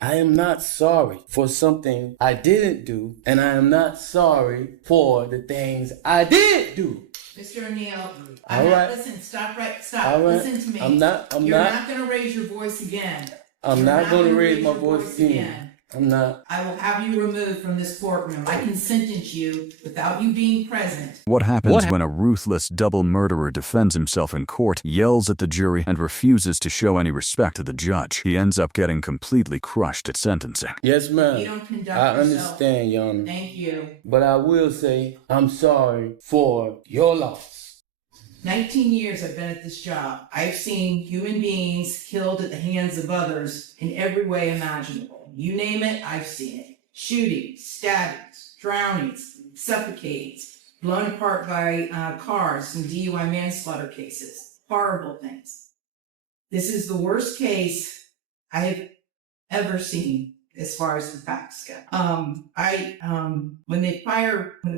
I am not sorry for something I didn't do, and I am not sorry for the things I did do. Mr. O'Neill, listen, stop. All right. Listen to me. You're not going to raise your voice again. I'm not going to raise my voice again. I'm not. I will have you removed from this courtroom. I can sentence you without you being present. What happens when a ruthless double murderer defends himself in court, yells at the jury, and refuses to show any respect to the judge? He ends up getting completely crushed at sentencing. Yes, ma'am. You don't conduct I yourself. understand, Your Honor. Thank you. But I will say I'm sorry for your loss. 19 years I've been at this job. I've seen human beings killed at the hands of others in every way imaginable. You name it, I've seen it. Shootings, stabbings, drownings, suffocatings, blown apart by cars, some DUI manslaughter cases. Horrible things. This is the worst case I have ever seen as far as the facts go. When the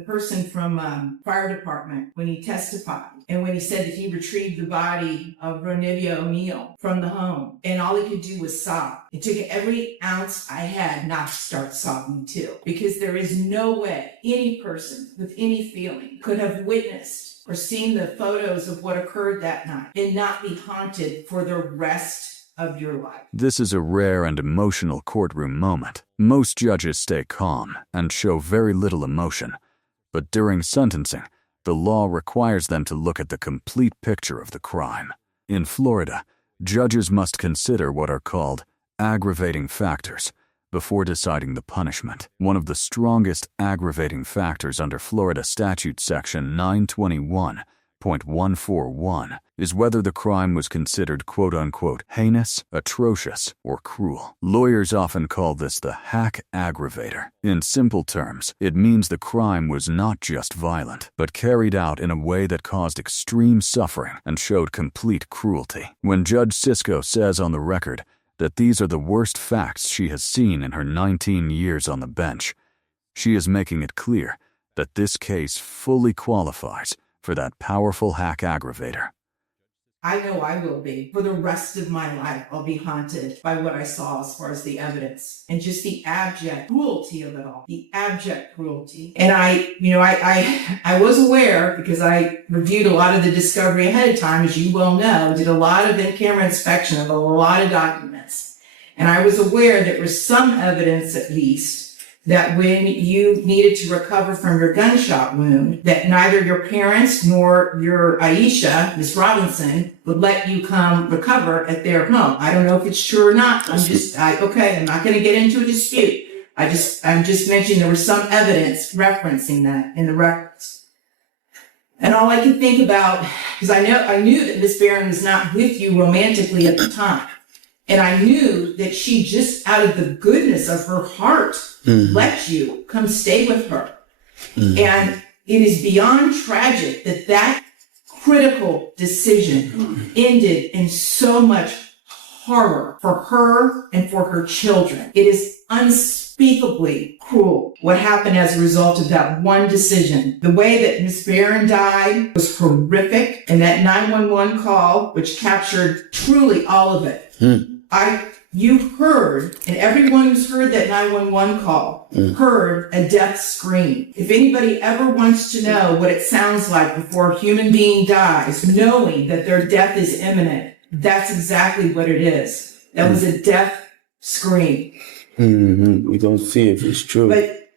person from fire department, when he testified, and when he said that he retrieved the body of Ronivia O'Neill from the home, and all he could do was sob. It took every ounce I had not to start sobbing too, because there is no way any person with any feeling could have witnessed or seen the photos of what occurred that night and not be haunted for the rest of your life. This is a rare and emotional courtroom moment. Most judges stay calm and show very little emotion, but during sentencing, the law requires them to look at the complete picture of the crime. In Florida, judges must consider what are called aggravating factors before deciding the punishment. One of the strongest aggravating factors under Florida Statute Section 921.141 is whether the crime was considered quote-unquote heinous, atrocious, or cruel. Lawyers often call this the hack aggravator. In simple terms, it means the crime was not just violent, but carried out in a way that caused extreme suffering and showed complete cruelty. When Judge Sisko says on the record that these are the worst facts she has seen in her 19 years on the bench, she is making it clear that this case fully qualifies for that powerful hack aggravator. I know I will be. For the rest of my life, I'll be haunted by what I saw as far as the evidence and just the abject cruelty of it all. The abject cruelty. And I was aware, because I reviewed a lot of the discovery ahead of time, as you well know, did a lot of in-camera inspection of a lot of documents. And I was aware there was some evidence, at least, that when you needed to recover from your gunshot wound, that neither your parents nor your Aisha, Miss Robinson, would let you come recover at their home. I don't know if it's true or not. I'm not going to get into a dispute. I'm just mentioning there was some evidence referencing that in the records. And all I could think about, because I knew that Miss Barron was not with you romantically at the time. And I knew that she just out of the goodness of her heart let you come stay with her. And it is beyond tragic that critical decision ended in so much horror for her and for her children. It is unspeakably cruel what happened as a result of that one decision. The way that Miss Barron died was horrific, and that 911 call, which captured truly all of it. You heard, and everyone who's heard that 911 call heard a death scream. If anybody ever wants to know what it sounds like before a human being dies, knowing that their death is imminent, that's exactly what it is. That was a death scream. We don't see if it's true. But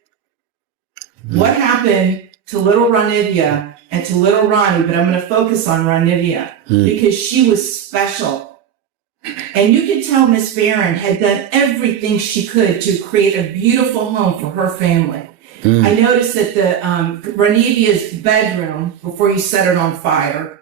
what happened to little Ronivia and to little Ronnie, but I'm going to focus on Ronivia because she was special. And you could tell Miss Barron had done everything she could to create a beautiful home for her family. I noticed that the Ronivia's bedroom, before you set it on fire,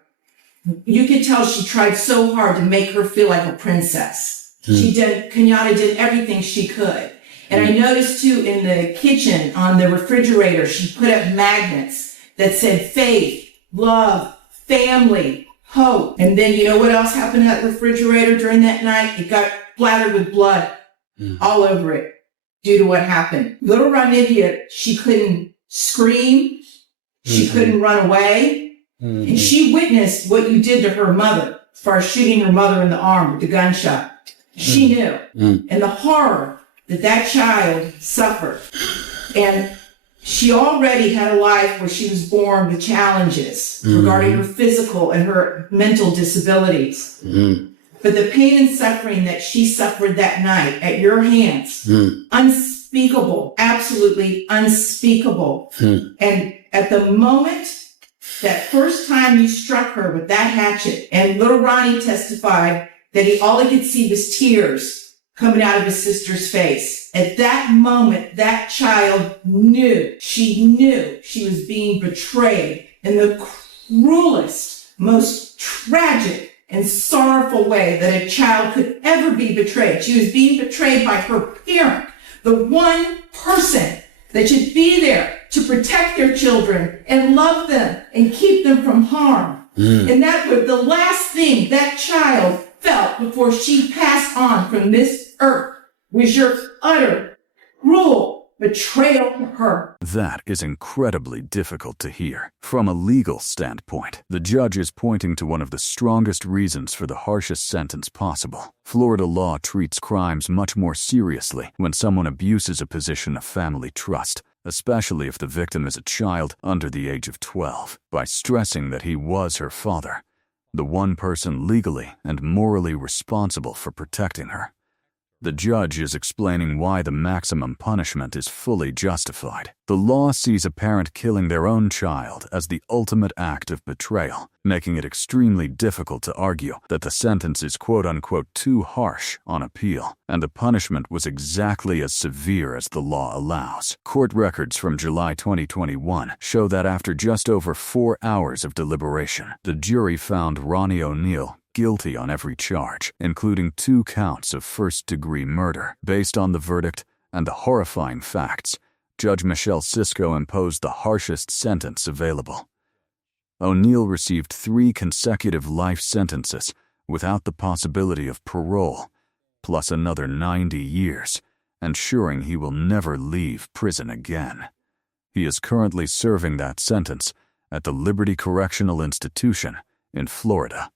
you could tell she tried so hard to make her feel like a princess. Kenyatta did everything she could. And I noticed too in the kitchen on the refrigerator, she put up magnets that said faith, love, family, hope. And then you know what else happened to that refrigerator during that night? It got splattered with blood all over it due to what happened. Little Ronivia, she couldn't scream. She couldn't run away. And she witnessed what you did to her mother as far as shooting her mother in the arm with the gunshot. She knew. And the horror that that child suffered. And she already had a life where she was born with challenges regarding her physical and her mental disabilities. But the pain and suffering that she suffered that night at your hands, unspeakable, absolutely unspeakable. And at the moment, that first time you struck her with that hatchet, and little Ronnie testified that all he could see was tears coming out of his sister's face. At that moment, that child knew she was being betrayed in the cruelest, most tragic, and sorrowful way that a child could ever be betrayed. She was being betrayed by her parent, the one person that should be there to protect their children and love them and keep them from harm. And that was the last thing that child felt before she passed on from this earth, was your utter, cruel betrayal to her. That is incredibly difficult to hear. From a legal standpoint, the judge is pointing to one of the strongest reasons for the harshest sentence possible. Florida law treats crimes much more seriously when someone abuses a position of family trust, especially if the victim is a child under the age of 12, by stressing that he was her father, the one person legally and morally responsible for protecting her. The judge is explaining why the maximum punishment is fully justified. The law sees a parent killing their own child as the ultimate act of betrayal, making it extremely difficult to argue that the sentence is quote-unquote too harsh on appeal, and the punishment was exactly as severe as the law allows. Court records from July 2021 show that after just over 4 hours of deliberation, the jury found Ronnie O'Neal guilty on every charge, including 2 counts of first-degree murder. Based on the verdict and the horrifying facts, Judge Michelle Cisco imposed the harshest sentence available. O'Neal received 3 consecutive life sentences without the possibility of parole, plus another 90 years, ensuring he will never leave prison again. He is currently serving that sentence at the Liberty Correctional Institution in Florida.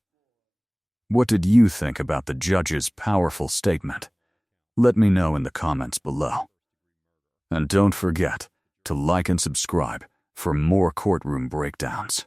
What did you think about the judge's powerful statement? Let me know in the comments below. And don't forget to like and subscribe for more courtroom breakdowns.